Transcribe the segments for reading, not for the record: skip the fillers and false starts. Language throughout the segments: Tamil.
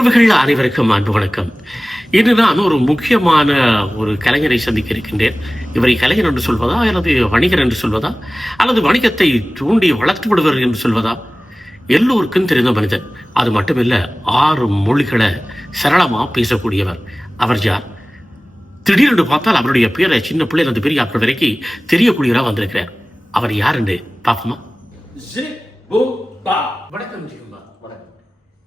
உறவுகள் அனைவருக்கும் அன்பு வணக்கம். இன்று நான் ஒரு முக்கியமான ஒரு கலைஞரை சந்திக்க இருக்கின்றேன். இவரை கலைஞர் என்று சொல்வதா, அல்லது வணிகர் என்று சொல்வதா, அல்லது வணிகத்தை தூண்டி வளர்த்து விடுவர் என்று சொல்வதா? எல்லோருக்கும் தெரிந்த மனிதன். அது மட்டுமில்ல, 6 மொழிகளை சரளமா பேசக்கூடியவர். அவர் யார்? திடீரென்று பார்த்தால் அவருடைய பேரை சின்ன பிள்ளையிலிருந்து பெரிய ஆட்கள் வரைக்கும் தெரியக்கூடியவராக வந்திருக்கிறார். அவர் யார் என்று பார்ப்போமா? வணக்கம் ஜிகும்பா. வணக்கம்.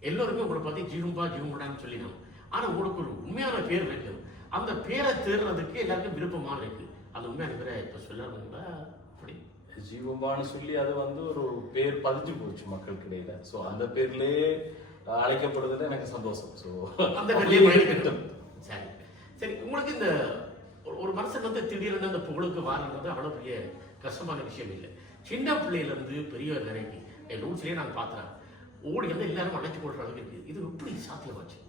எல்லோருமே உங்களை பார்த்து ஜிகும்பா ஜிகும்பான்னு சொல்லிடணும். ஆனா உங்களுக்கு ஒரு உண்மையான பேர் இருக்கு. அந்த பேரை தேடுறதுக்கு எல்லாருக்கும் விருப்பமான இருக்கு. அந்த உண்மையான பேரை இப்ப சொல்லணுங்களா? அப்படி ஜீவம்பான்னு சொல்லி அது ஒரு பேர் பதிஞ்சு போச்சு மக்களுக்கு இடையில. ஸோ அந்த பேர்லயே அழைக்கப்படுறதுல எனக்கு சந்தோஷம். ஸோ அந்த பேர்லயே சரி சரி. உங்களுக்கு இந்த ஒரு மனுஷன் திடீர்னு அந்த புகழுக்கு வாரன்றது அவ்வளவு பெரிய கஷ்டமான விஷயம் இல்லை. சின்ன பிள்ளையில இருந்து பெரியவர் வரைக்கும் என் ரூட்ஸ்லயே நான் பார்த்தேன். ஓடி வந்து எல்லாரும் அழைச்சி போடுற அளவுக்கு இருக்கு. இது எப்படி சாத்தியமாச்சு?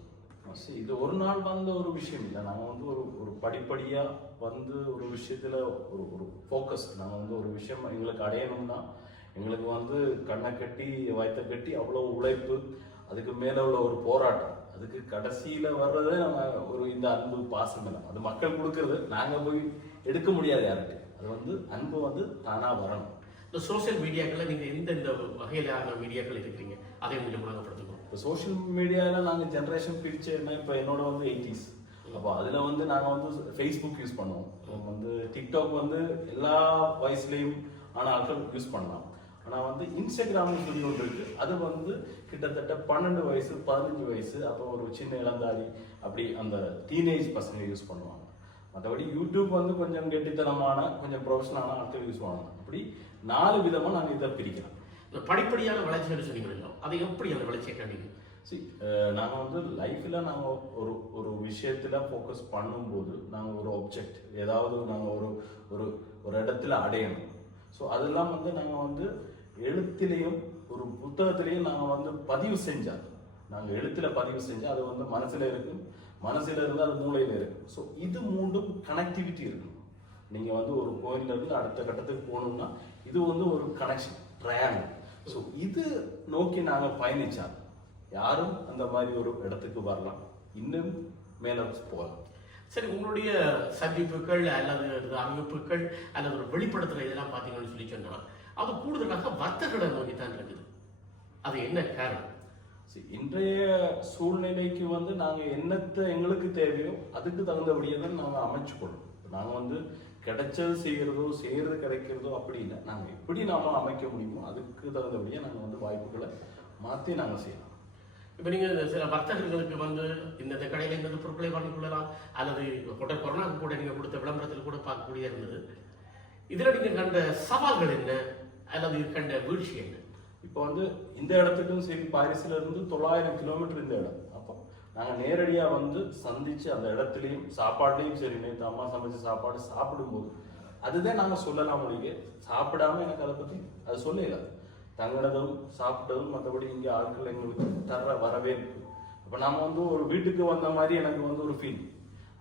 இது ஒரு நாள் வந்த ஒரு விஷயம் இல்லை. நாங்கள் ஒரு படிப்படியா ஒரு விஷயத்துல ஒரு ஃபோக்கஸ். நாங்கள் ஒரு விஷயம் எங்களுக்கு அடையணும்னா எங்களுக்கு கண்ணை கட்டி வயத்தை கட்டி அவ்வளவு உழைப்பு, அதுக்கு மேல உள்ள ஒரு போராட்டம், அதுக்கு கடைசியில வர்றதே நம்ம இந்த அன்பு பாசம் இல்லை. அது மக்கள் கொடுக்கறது, நாங்க போய் எடுக்க முடியாது யாருக்கு. அது அன்பு தானா வரணும். இந்த சோசியல் மீடியாக்களை நீங்க எந்த வகையிலான மீடியாக்கள் இருக்கிறீங்க, அதை கொஞ்சம் முழங்கப்படுத்துவோம். இப்போ சோஷியல் மீடியால நாங்கள் ஜென்ரேஷன் பிரிச்சேன்னா, இப்போ என்னோட 80s. அப்போ அதில் நாங்கள் ஃபேஸ்புக் யூஸ் பண்ணுவோம். டிக்டாக் எல்லா வயசுலேயும் ஆன ஆட்கள் யூஸ் பண்ணலாம். ஆனால் இன்ஸ்டாகிராம்னு சொல்லி ஒன்று இருக்கு. அது கிட்டத்தட்ட 12 வயசு 15 வயசு, அப்போ ஒரு சின்ன இளந்தாரி, அப்படி அந்த டீனேஜ் பசங்க யூஸ் பண்ணுவாங்க. மற்றபடி யூடியூப் கொஞ்சம் கெட்டித்தனமான கொஞ்சம் ப்ரொஃபஷனலான ஆட்கள் யூஸ் பண்ணுவாங்க. அப்படி 4 விதமாக நாங்கள் இதை பிரிக்கிறோம். இந்த படிப்படியான வளர்ச்சி சொன்னீங்களோ, அதை எப்படி அந்த வளர்ச்சியை கண்டிங்க? நாங்கள் லைஃப்பில் நாங்கள் ஒரு விஷயத்தில் ஃபோக்கஸ் பண்ணும்போது நாங்கள் ஒரு ஆப்ஜெக்ட் ஏதாவது நாங்கள் ஒரு இடத்துல அடையணும். ஸோ அதெல்லாம் நாங்கள் எழுத்திலையும் ஒரு புத்தகத்திலையும் நாங்கள் பதிவு செஞ்சால், நாங்கள் எழுத்தில் பதிவு செஞ்சால் அது மனசில் இருக்கும், மனசில் இருந்து அது மூளையில் இருக்கு. ஸோ இது மூண்டும் கனெக்டிவிட்டி இருக்கும். நீங்கள் ஒரு கோயில்ல இருந்து அடுத்த கட்டத்துக்கு போகணும்னா இது ஒரு கனெக்ஷன் ட்ரையாங்கிள். ஸோ இது நோக்கி நாங்கள் பயணிச்சா யாரும் அந்த மாதிரி ஒரு இடத்துக்கு வரலாம், இன்னும் மேலே போகலாம். சரி, உங்களுடைய சந்திப்புகள் அல்லது அமைப்புகள் அல்லது ஒரு வெளிப்படுத்துற இதெல்லாம் பார்த்தீங்கன்னு சொல்லி சொன்னா அது கூடுதலாக வர்த்தகர்களை நோக்கி தான் இருக்குது. அது என்ன காரணம்? இன்றைய சூழ்நிலைக்கு நாங்கள் என்னத்தை எங்களுக்கு தேவையோ அதுக்கு தகுந்தபடியே தான் நாங்கள் அமைச்சுக்கொள்ளும். நாங்கள் கிடைச்சது செய்யறது கிடைக்கிறதோ அப்படி இல்லை. நாங்கள் எப்படி நாம அமைக்க முடியுமோ அதுக்கு தகுந்தபடியே நாங்கள் வாய்ப்புகளை மாற்றி நாங்கள் செய்யலாம். இப்போ நீங்கள் சில வர்த்தகர்களுக்கு இந்த கடையில் இந்த பொருட்களை வாங்கிக் கொள்ளலாம், அல்லது கொரோனாவுக்கு கூட நீங்கள் கொடுத்த விளம்பரத்தில் கூட பார்க்கக்கூடிய இருந்தது. இதில் நீங்கள் கண்ட சவால்கள் என்ன, அல்லது கண்ட வீழ்ச்சி என்ன? இப்போ இந்த இடத்துக்கும் சரி, பாரிஸ்ல இருந்து 900 கிலோமீட்டர் இந்த இடம். அப்போ நாங்கள் நேரடியாக சந்திச்சு அந்த இடத்துலையும் சாப்பாடுலையும் சரி, நேற்று அம்மா சமைச்ச சாப்பாடு சாப்பிடும்போது அதுதான் நாங்கள் சொல்லலாம். மொழிக்கு சாப்பிடாம எனக்கு அதை பற்றி அது சொல்லல. தங்கினதும் சாப்பிட்டதும் மற்றபடி இங்கே ஆட்கள் எங்களுக்கு தர்ற வரவேற்பு, அப்போ நம்ம ஒரு வீட்டுக்கு வந்த மாதிரி எனக்கு ஒரு ஃபீல்.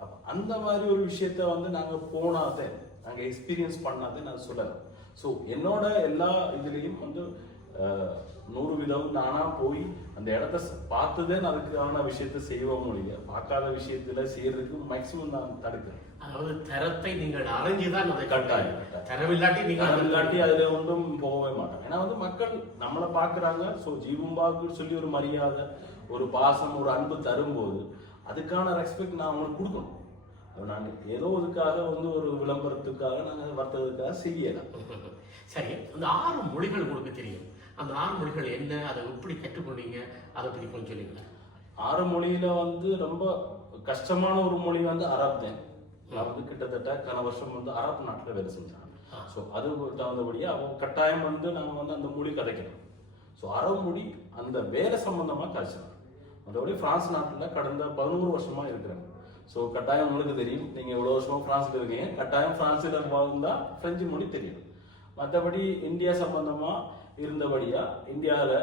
அப்போ அந்த மாதிரி ஒரு விஷயத்த நாங்கள் போனாதே, நாங்கள் எக்ஸ்பீரியன்ஸ் பண்ணாதே நான் சொல்லலாம். ஸோ என்னோட எல்லா இதுலேயும் 100 விதம் நானா போய் அந்த இடத்த பார்த்துதே அதுக்கான விஷயத்த செய்வோம். மொழிய பார்க்காத விஷயத்துல செய்யறதுக்கு மேக்சிமம் நான் தடுக்கிறேன். அதாவது தரத்தை நீங்கள் அறிஞ்சுதான் அதை கட்டாயம். தரமில்லாட்டி அதுல ஒன்றும் போகவே மாட்டாங்க. ஏன்னா மக்கள் நம்மளை பாக்குறாங்க. ஸோ ஜீவம்பாக்கு சொல்லி ஒரு மரியாதை, ஒரு பாசம், ஒரு அன்பு தரும்போது அதுக்கான ரெஸ்பெக்ட் நான் அவங்களுக்கு கொடுக்கணும். அது நாங்கள் ஏதோ இதுக்காக ஒரு விளம்பரத்துக்காக நாங்கள் வர்த்தகத்துக்காக செய்யலாம். சரி, அந்த 6 மொழிகள் உங்களுக்கு தெரியும். அந்த 6 மொழிகள் என்ன, அதை எப்படி கற்றுக்கொண்டீங்க, அதை பற்றி கொஞ்சம் சொல்லுங்களேன். 6 மொழியில ரொம்ப கஷ்டமான ஒரு மொழி அரப் தான். நான் கிட்டத்தட்ட கன வருஷம் அரப் நாட்டில் வேலை செஞ்சாங்க. ஸோ அது தகுந்தபடியா அவங்க கட்டாயம் நாங்கள் அந்த மொழி கதைக்கணும். ஸோ அரபு மொழி அந்த வேலை சம்பந்தமா கதைச்சாங்க. மற்றபடி பிரான்ஸ் நாட்டில் கடந்த 11 வருஷமா இருக்கிறாங்க. ஸோ கட்டாயம் உங்களுக்கு தெரியும், நீங்க எவ்வளவு வருஷமா பிரான்ஸ்ல இருக்கீங்க, கட்டாயம் பிரான்ஸ்ல வாழ்ந்தா பிரெஞ்சு மொழி தெரியும். மற்றபடி இந்தியா சம்பந்தமா இருந்தபடியா இந்தியாவில்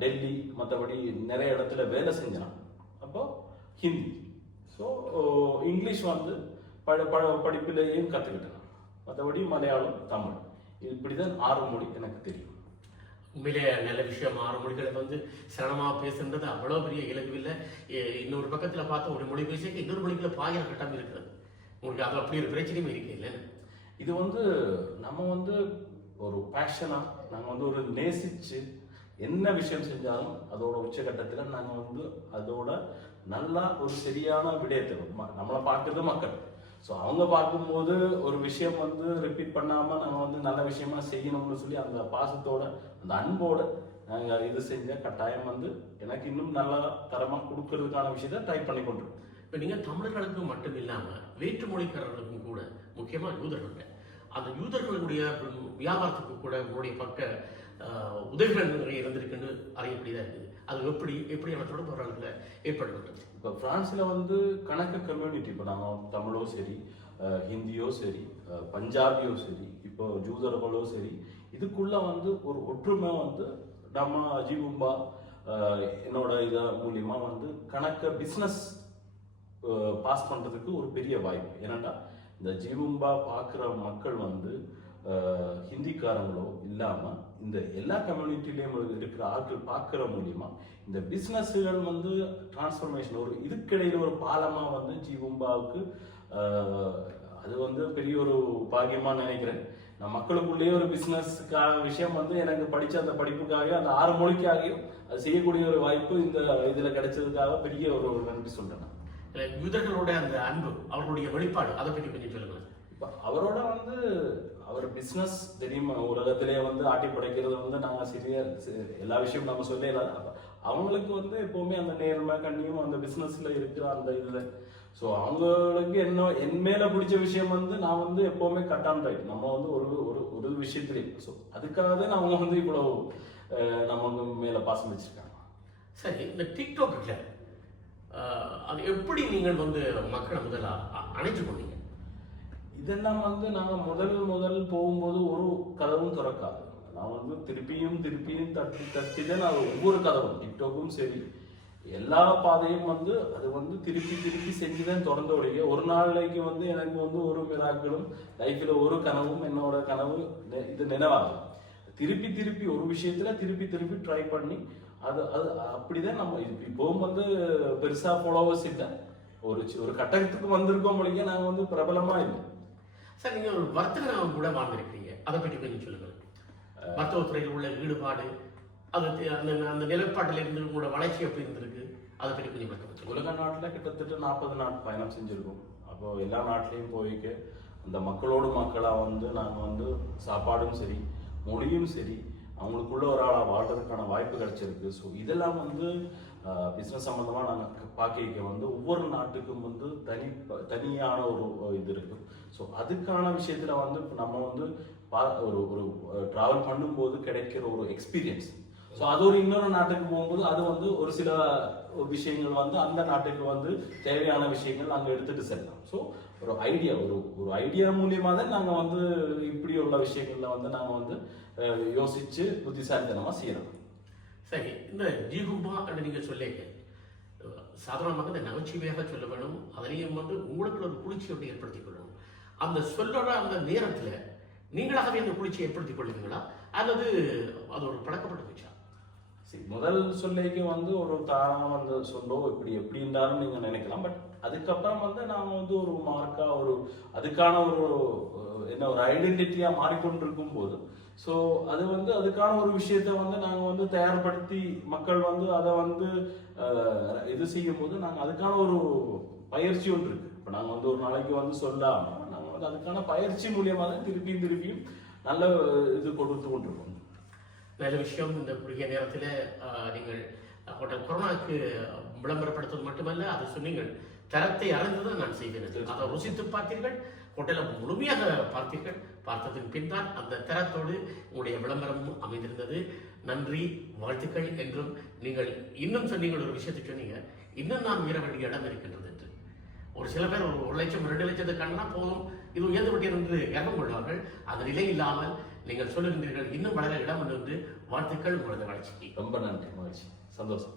டெல்லி மற்றபடி நிறைய இடத்துல வேலை செஞ்சான். அப்போ ஹிந்தி, ஸோ இங்கிலீஷ் படிப்பிலேயும் கற்றுக்கிட்டேன். மற்றபடி மலையாளம், தமிழ், இப்படிதான் 6 மொழி எனக்கு தெரியும். உண்மையிலே நல்ல விஷயம். 6 மொழிகளை வந்து சரணமாக பேசுன்றது அவ்வளோ பெரிய இலக்கு இல்லை. இன்னொரு பக்கத்தில் பார்த்து ஒரு மொழி பேசிக்க இன்னொரு மொழிக்குள்ள பாயிர கட்டம் இருக்கிறது. உங்களுக்கு அது அப்படி ஒரு பிரச்சனையும் இருக்கு இல்லை? இது வந்து நம்ம வந்து ஒரு பேஷனா நாங்கள் வந்து ஒரு நேசிச்சு என்ன விஷயம் செஞ்சாலும் அதோட உச்சகட்டத்தில் நாங்கள் வந்து அதோட நல்லா ஒரு சரியான விடயத்தை நம்மளை பார்க்கறது மக்கள். ஸோ அவங்க பார்க்கும்போது ஒரு விஷயம் வந்து ரிப்பீட் பண்ணாமல் நாங்கள் வந்து நல்ல விஷயமா செய்யணும்னு சொல்லி அந்த பாசத்தோட அந்த அன்போட நாங்கள் இது செஞ்ச கட்டாயம் வந்து எனக்கு இன்னும் நல்லா தரமாக கொடுக்கறதுக்கான விஷயத்த ட்ரை பண்ணி கொண்டிருக்கோம். இப்போ நீங்கள் தமிழர்களுக்கு மட்டும் இல்லாமல் வேற்றுமொழிக்காரர்களுக்கும் கூட, முக்கியமாக யூதர்கள், அந்த யூதர்களுடைய வியாபாரத்துக்கு கூட உங்களுடைய பக்க உதவிகள் நிறைய இருந்திருக்குன்னு அறியக்கூடியதாக இருக்குது. அது எப்படியான தொடர்புகளை ஏற்படுகிறது? இப்போ பிரான்ஸில் வந்து கணக்கு கம்யூனிட்டி, இப்போ நாங்கள் தமிழோ சரி, ஹிந்தியோ சரி, பஞ்சாபியோ சரி, இப்போ ஜூதர்களோ சரி, இதுக்குள்ள வந்து ஒரு ஒற்றுமை வந்து நம்ம ஜீவும்பா என்னோட இதை மூலியமா வந்து கணக்க பிஸ்னஸ் பாஸ் பண்ணுறதுக்கு ஒரு பெரிய வாய்ப்பு. ஏன்னாண்டா இந்த ஜீவும்பா பார்க்குற மக்கள் வந்து ஹிந்திக்காரங்களோ இல்லாமல் இந்த எல்லா கம்யூனிட்டிலையும் இருக்கிற ஆட்கள் பார்க்குற மூலியமா இந்த பிஸ்னஸ்கள் வந்து டிரான்ஸ்ஃபர்மேஷன் ஒரு இதுக்கிடையில் ஒரு பாலமாக வந்து ஜீவும்பாவுக்கு அது வந்து பெரிய ஒரு பாக்கியமாக நினைக்கிறேன். நான் மக்களுக்குள்ளேயே ஒரு பிஸ்னஸ்க்கான விஷயம் வந்து எனக்கு படித்த அந்த படிப்புக்காக அந்த 6 மொழிக்காகவும் அது செய்யக்கூடிய ஒரு வாய்ப்பு இந்த இதில் கிடைச்சதுக்காக பெரிய ஒரு நன்றி சொல்கிறேன். யூதர்களோட அந்த அன்பு, அவர்களுடைய வெளிப்பாடு, அதை பற்றி கொஞ்சம் சொல்லுங்கள். இப்போ அவரோட வந்து அவர் பிஸ்னஸ் தெரியுமா, உலகத்திலே வந்து ஆட்டி படைக்கிறது வந்து நாங்கள் எல்லா விஷயமும் நம்ம சொல்லல. அவங்களுக்கு வந்து எப்போவுமே அந்த நேர்மை கண்ணியும் அந்த பிஸ்னஸ்ல இருக்கிற அந்த இதில். ஸோ அவங்களுக்கு என் மேலே பிடிச்ச விஷயம் வந்து நான் வந்து எப்போவுமே கட் ஆன் ரைட். நம்ம வந்து ஒரு விஷயத்துலேயும் ஸோ அதுக்காக தான் அவங்க வந்து இவ்வளோ நம்ம மேலே பாசம் வச்சிருக்காங்க. சரி, இந்த டிக்டாக்ல அது எப்படி நீங்கள் வந்து மக்களை முதல்ல அணைச்சு கொண்டீங்க? இதெல்லாம் வந்து நாங்கள் முதல் போகும்போது ஒரு கதவும் திறக்காது. நான் வந்து திருப்பியும் தட்டி தான் நான் ஒவ்வொரு கதவும் டிக்டாக்கும் சரி எல்லா பாதையும் வந்து அது வந்து திருப்பி செஞ்சுதான் திறந்த உடைய. ஒரு நாளைக்கு வந்து எனக்கு வந்து ஒரு மிராக்களும் லைஃப்ல ஒரு கனவும் என்னோட கனவு இது நினைவாகும். திருப்பி ஒரு விஷயத்துல திருப்பி ட்ரை பண்ணி அது அப்படிதான் நம்ம இப்போவும் வந்து பெருசா ஃபாலோவர்ஸ் இல்லை. ஒரு கட்டத்துக்கு வந்திருக்கோம் மொழிங்க, நாங்கள் வந்து பிரபலமா இல்லை. சார், நீங்க ஒரு வர்த்தக கூட வாழ்ந்திருக்கீங்க, அதை பற்றி கொஞ்சம் சொல்லுங்கள். வர்த்தகத்துறையில் உள்ள ஈடுபாடு, அது அந்த நிலைப்பாட்டில் இருந்து உங்களோட வளர்ச்சி எப்படி இருந்திருக்கு, அதை பற்றி கொஞ்சம் விளக்கம். உலக நாட்டில் கிட்டத்தட்ட 40 நாட் பயணம் செஞ்சுருக்கோம். அப்போ எல்லா நாட்டிலையும் போய்க்கு அந்த மக்களோடு மக்களாக வந்து நாங்கள் வந்து சாப்பாடும் சரி மொழியும் சரி அவங்களுக்குள்ள ஒரு ஆளாக வாழ்றதுக்கான வாய்ப்பு கிடைச்சிருக்கு. ஸோ இதெல்லாம் வந்து பிஸ்னஸ் சம்மந்தமாக நாங்கள் பார்க்க வந்து ஒவ்வொரு நாட்டுக்கும் வந்து தனியான ஒரு இது இருக்கு. ஸோ அதுக்கான விஷயத்தில் வந்து நம்ம வந்து ஒரு ட்ராவல் பண்ணும்போது கிடைக்கிற ஒரு எக்ஸ்பீரியன்ஸ். ஸோ அது ஒரு இன்னொரு நாட்டுக்கு போகும்போது அது வந்து ஒரு சில விஷயங்கள் வந்து அந்த நாட்டுக்கு வந்து தேவையான விஷயங்கள் நாங்கள் எடுத்துட்டு செல்லலாம். ஸோ ஒரு ஐடியா மூலியமாக தான் நாங்கள் வந்து இப்படி உள்ள விஷயங்கள்ல வந்து நாங்கள் வந்து யோசிச்சு புத்திசாலித்தனமாக செய்யறோம். சரி, இந்த ஜீகும்பா என்று நீங்கள் சொல்லிங்க, சாதாரணமாக இந்த நகைச்சுவையாக சொல்ல வேணும், அதிலையும் வந்து உங்களுக்கு ஒரு குளிர்ச்சியோடு ஏற்படுத்திக் கொள்ளணும். அந்த சொல்லுற அந்த நேரத்தில் நீங்களாகவே அந்த குளிர்ச்சியை ஏற்படுத்திக் கொள்ளுவீங்களா அல்லது அது ஒரு பழக்கப்பட்டு போச்சா? முதல் சொல்லைக்கு வந்து ஒரு தாராளம் வந்து சொல்லும் எப்படி இருந்தாலும் நீங்க நினைக்கலாம். பட் அதுக்கப்புறம் வந்து நாம வந்து ஒரு மார்க்கா அதுக்கான ஒரு ஐடென்டிட்டியா மாறிக்கொண்டிருக்கும் போது ஸோ அது வந்து அதுக்கான ஒரு விஷயத்த வந்து நாங்கள் வந்து தயார்படுத்தி மக்கள் வந்து அதை வந்து இது செய்யும் போது நாங்கள் அதுக்கான ஒரு பயிற்சி ஒன்று இருக்கு. இப்போ நாங்கள் வந்து ஒரு நாளைக்கு வந்து சொல்லாமல் நாங்கள் வந்து அதுக்கான பயிற்சி மூலியமாக தான் திருப்பியும் நல்ல இது கொடுத்து கொண்டிருக்கோம். நல்ல விஷயம். இந்த குறுகிய நேரத்தில் நீங்கள் ஹோட்டல் கொரோனாவுக்கு விளம்பரப்படுத்துவது மட்டுமல்ல, அது சொன்னீங்கள் தரத்தை அறிந்துதான் நான் செய்வேன், அதை ருசித்து பார்த்தீர்கள், ஹோட்டலை முழுமையாக பார்த்தீர்கள். பார்த்ததன் பின்னால் அந்த தரத்தோடு உங்களுடைய விளம்பரமும் அமைந்திருந்தது. நன்றி, வாழ்த்துக்கள். என்றும் நீங்கள் இன்னும் சொன்னீங்கள், ஒரு விஷயத்தை சொன்னீங்க, இன்னும் நான் உயர வேண்டிய இடம் இருக்கின்றது என்று. ஒரு சில பேர் 1 லட்சம் 2 லட்சத்தை கண்ணா போதும், இது உயர்ந்து விட்டேன் என்று இறங்கும் கொள்வார்கள். அந்த நிலை இல்லாமல் நீங்கள் சொல்லுகின்றீர்கள் இன்னும் வளர இடம் என்று. வாழ்த்துக்கள் உங்களது வளர்ச்சிக்கு. ரொம்ப நன்றி, மகிழ்ச்சி, சந்தோஷம்.